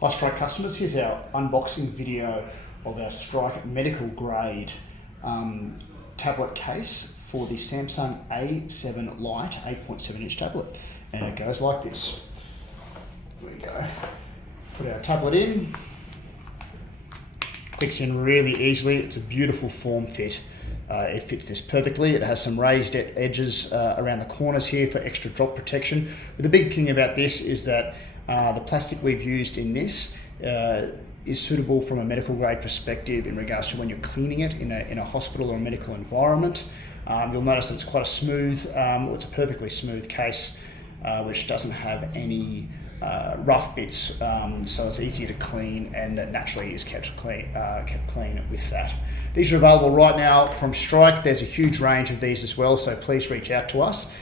Hi Strike customers, here's our unboxing video of our Strike medical grade tablet case for the Samsung A7 Lite 8.7 inch tablet, and it goes like this. There we go. Put our tablet in, clicks in really easily. It's a beautiful form fit. It fits this perfectly. It has some raised edges around the corners here for extra drop protection. But the big thing about this is that the plastic we've used in this is suitable from a medical grade perspective in regards to when you're cleaning it in a hospital or a medical environment. You'll notice that it's quite a smooth, it's a perfectly smooth case which doesn't have any rough bits, so it's easier to clean and naturally is kept clean with that. These are available right now from Strike. There's a huge range of these as well, so please reach out to us.